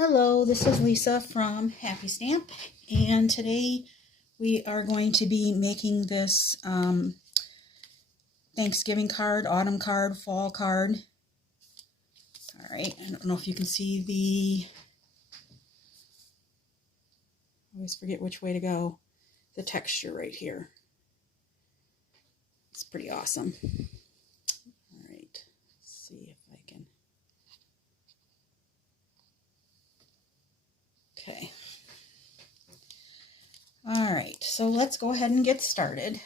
Hello, this is Lisa from Happy Stamp, and today we are going to be making this Thanksgiving card, autumn card, fall card. Alright, I don't know if you can see I always forget which way to go, the texture right here. It's pretty awesome. Alright, let's see if I can. Okay. All right, so let's go ahead and get started.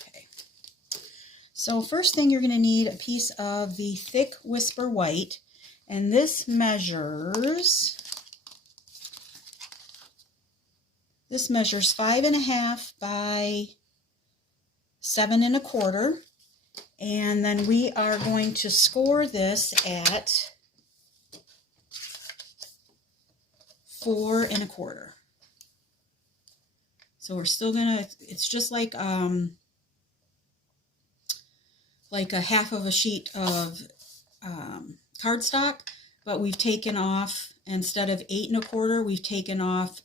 Okay. So first thing, you're going to need a piece of the thick Whisper White, and this measures 5.5 by 7 1/4. And then we are going to score this at 4 1/4. So we're still gonna, it's just like a half of a sheet of cardstock, but we've taken off, instead of 8 1/4, we've taken off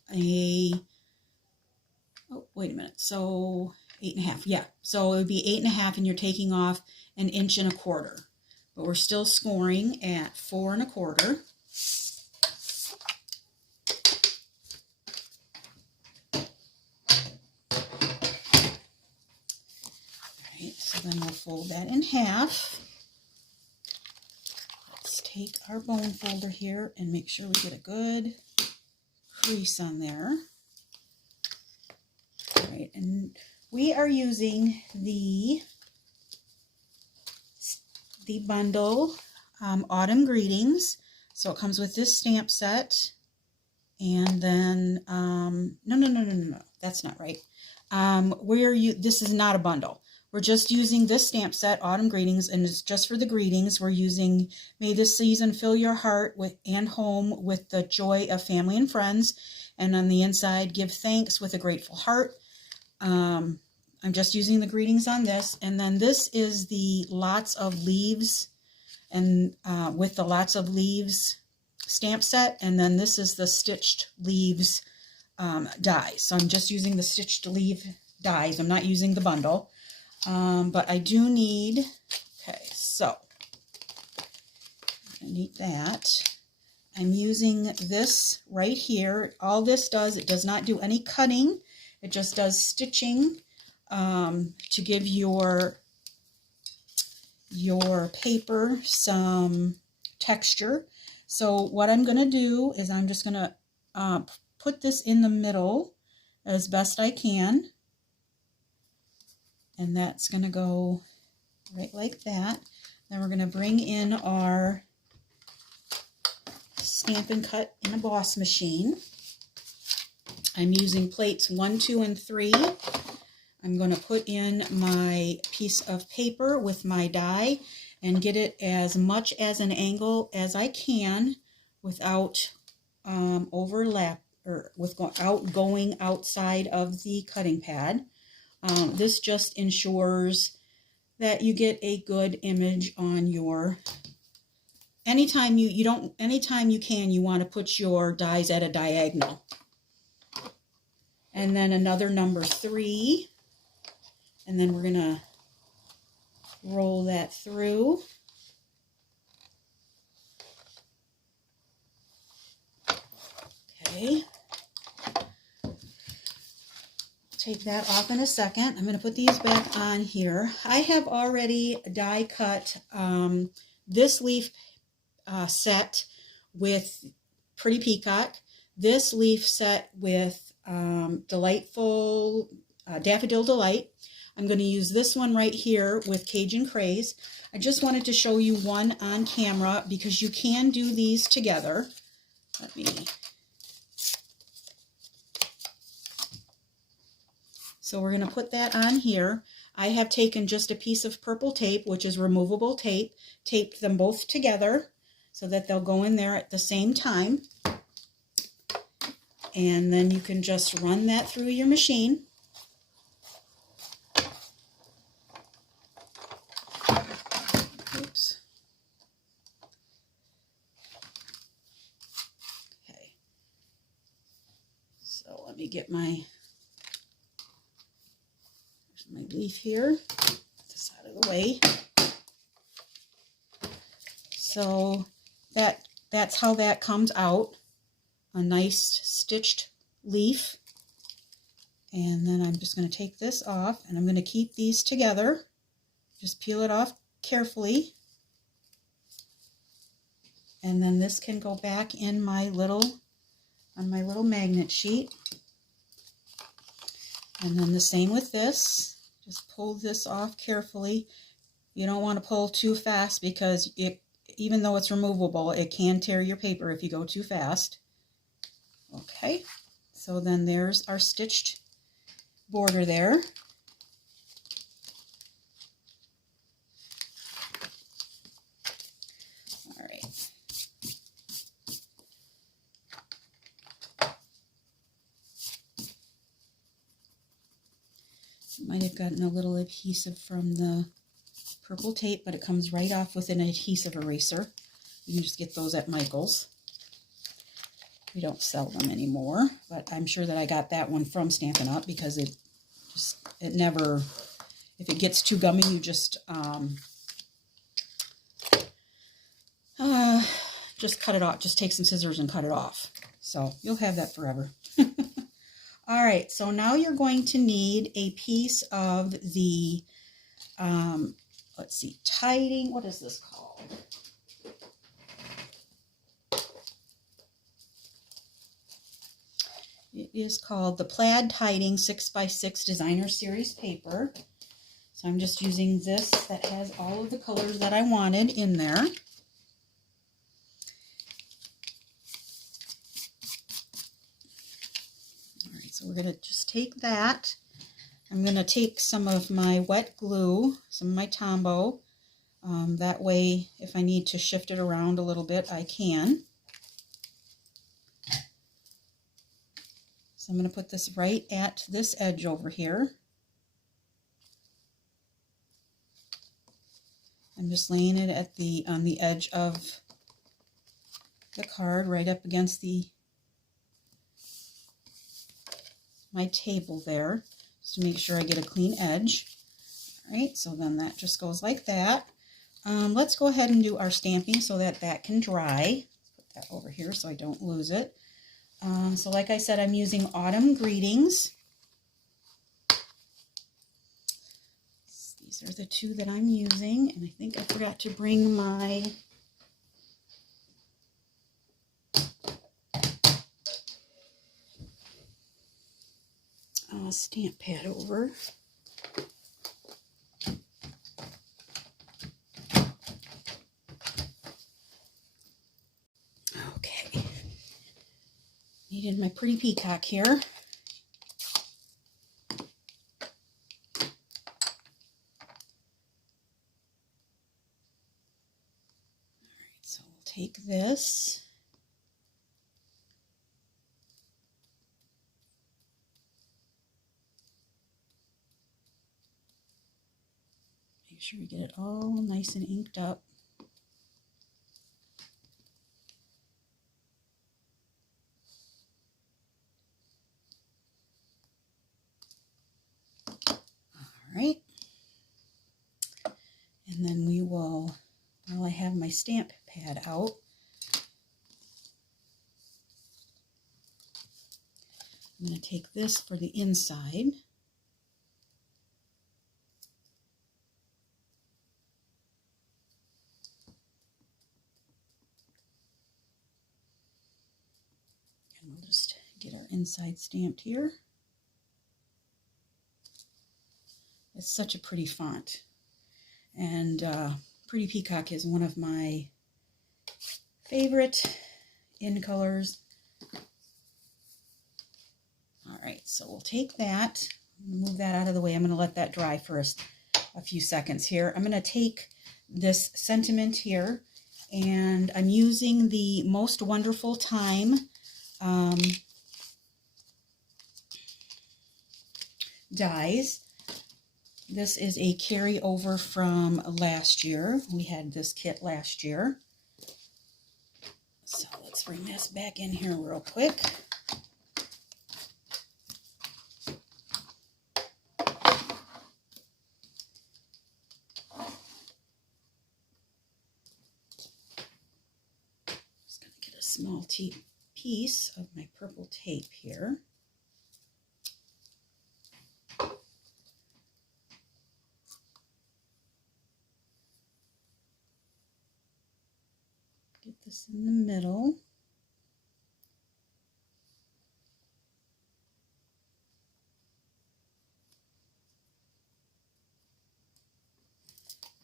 so 8.5, yeah. So it would be 8.5, and you're taking off 1 1/4 inch. But we're still scoring at 4 1/4. Alright, so then we'll fold that in half. Let's take our bone folder here and make sure we get a good crease on there. Alright, and we are using the bundle Autumn Greetings. So it comes with this stamp set, and then no, that's not right. This is not a bundle. We're just using this stamp set, Autumn Greetings, and it's just for the greetings. We're using "May this season fill your heart and home with the joy of family and friends," and on the inside, "Give thanks with a grateful heart." I'm just using the greetings on this, and then this is the Lots of Leaves, and with the Lots of Leaves stamp set, and then this is the Stitched Leaves dies. So I'm just using the Stitched Leaf dies. I'm not using the bundle, but I do need. Okay, so I need that. I'm using this right here. All this does, it does not do any cutting. It just does stitching to give your paper some texture. So what I'm going to do is I'm just going to put this in the middle as best I can. And that's going to go right like that. Then we're going to bring in our Stampin' Cut in a Boss machine. I'm using plates 1, 2, and 3. I'm going to put in my piece of paper with my die and get it as much as an angle as I can without overlap, or without going outside of the cutting pad. This just ensures that you get a good image on your. Anytime you can, you want to put your dies at a diagonal. And then another number 3. And then we're going to roll that through. Okay. Take that off in a second. I'm going to put these back on here. I have already die cut this leaf set with Pretty Peacock, this leaf set with Delightful Daffodil Delight. I'm going to use this one right here with Cajun Craze. I just wanted to show you one on camera because you can do these together. So we're going to put that on here. I have taken just a piece of purple tape, which is removable tape, taped them both together so that they'll go in there at the same time. And then you can just run that through your machine. get my leaf here. Get this out of the way. So that's how that comes out. A nice stitched leaf. And then I'm just going to take this off, and I'm going to keep these together. Just peel it off carefully. And then this can go back in my little magnet sheet. And then the same with this. Just pull this off carefully. You don't want to pull too fast because even though it's removable, it can tear your paper if you go too fast. Okay, so then there's our stitched border there. All right. Might have gotten a little adhesive from the purple tape, but it comes right off with an adhesive eraser. You can just get those at Michael's. We don't sell them anymore, but I'm sure that I got that one from Stampin' Up because it never, if it gets too gummy, you just cut it off. Just take some scissors and cut it off. So you'll have that forever. All right, so now you're going to need a piece of the, let's see, tiding, what is this called? It is called the Plaid Tiding 6x6 Designer Series paper. So I'm just using this that has all of the colors that I wanted in there. All right, so we're going to just take that. I'm going to take some of my wet glue, some of my Tombow. That way, if I need to shift it around a little bit, I can. So I'm going to put this right at this edge over here. I'm just laying it at on the edge of the card, right up against my table there, just to make sure I get a clean edge. All right, so then that just goes like that. Let's go ahead and do our stamping so that that can dry. Put that over here so I don't lose it. So like I said, I'm using Autumn Greetings. These are the two that I'm using, and I think I forgot to bring my stamp pad over. Okay. Needed my pretty peacock here. All right, so we'll take this. Make sure you get it all nice and inked up. Right, and then we will, while I have my stamp pad out, I'm going to take this for the inside. And we'll just get our inside stamped here. It's such a pretty font, and Pretty Peacock is one of my favorite in colors. All right, so we'll take that, move that out of the way. I'm going to let that dry for a few seconds here. I'm going to take this sentiment here, and I'm using the Most Wonderful Time dies. This is a carryover from last year. We had this kit last year. So let's bring this back in here real quick. small piece of my purple tape here. Get this in the middle.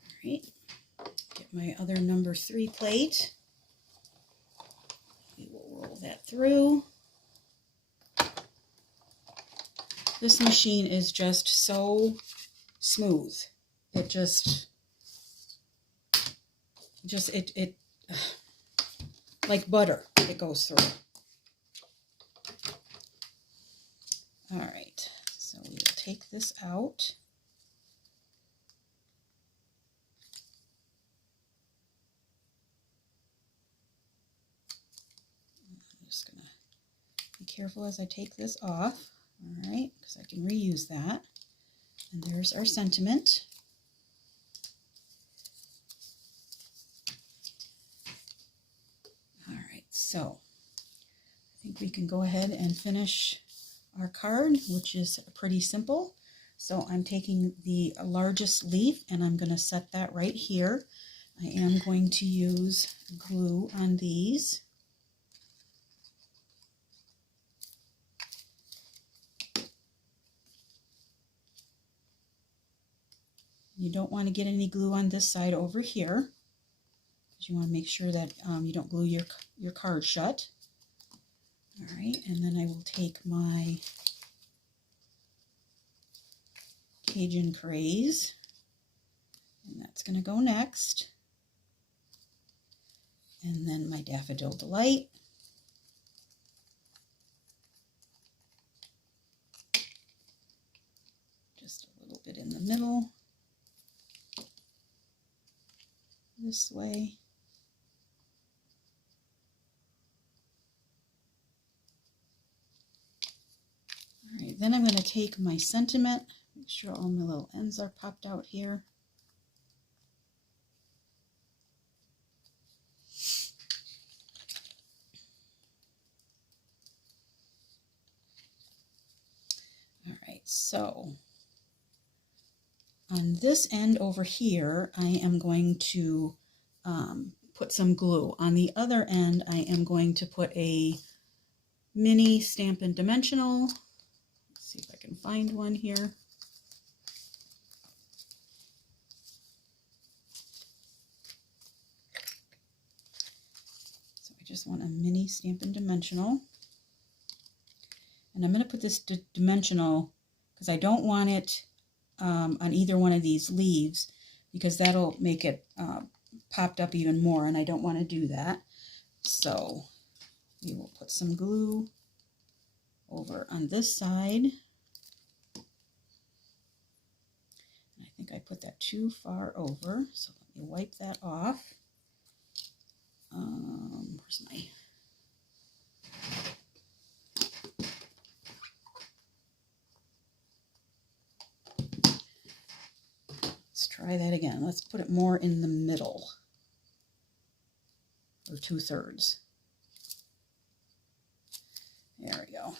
All right, get my other number 3 plate. We will roll that through. This machine is just so smooth. It just like butter, it goes through. All right, so we will take this out. I'm just gonna be careful as I take this off, all right, because I can reuse that. And there's our sentiment. All right, so I think we can go ahead and finish our card, which is pretty simple. So I'm taking the largest leaf and I'm going to set that right here. I am going to use glue on these. You don't want to get any glue on this side over here, because you want to make sure that you don't glue your card shut. All right, and then I will take my Cajun Craze, and that's going to go next. And then my Daffodil Delight. Just a little bit in the middle. This way. All right, then I'm going to take my sentiment, make sure all my little ends are popped out here. All right, so on this end over here, I am going to put some glue. On the other end, I am going to put a mini Stampin' Dimensional. Let's see if I can find one here. So I just want a mini Stampin' Dimensional. And I'm going to put this dimensional because I don't want it on either one of these leaves, because that'll make it popped up even more, and I don't want to do that. So we will put some glue over on this side. And I think I put that too far over, so let me wipe that off. Where's my... Let's try that again. Let's put it more in the middle, or 2/3. There we go.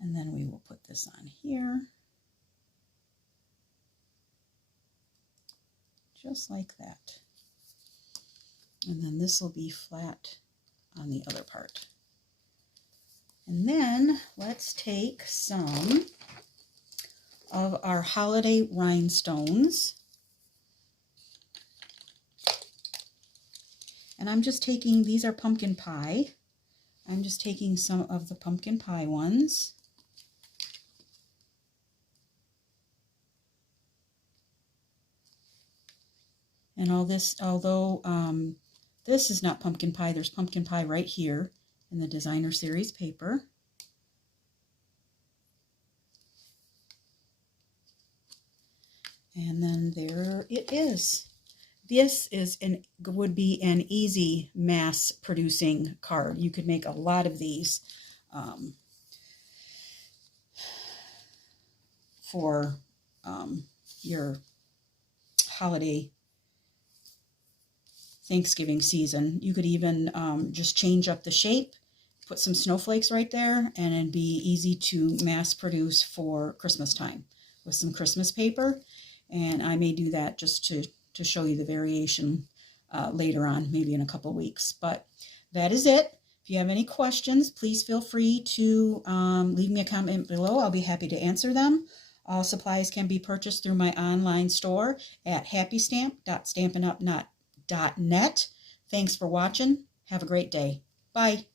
And then we will put this on here, just like that. And then this will be flat on the other part. And then let's take some of our holiday rhinestones. And I'm just taking, these are pumpkin pie. I'm just taking some of the pumpkin pie ones. And all this, although this is not pumpkin pie, there's pumpkin pie right here in the designer series paper. And then there it is. This is would be an easy mass producing card. You could make a lot of these for your holiday Thanksgiving season. You could even just change up the shape, put some snowflakes right there, and it'd be easy to mass produce for Christmas time with some Christmas paper. And I may do that just to show you the variation later on, maybe in a couple weeks. But that is it. If you have any questions, please feel free to leave me a comment below. I'll be happy to answer them. All supplies can be purchased through my online store at happystamp.stampinup.net. Thanks for watching. Have a great day. Bye.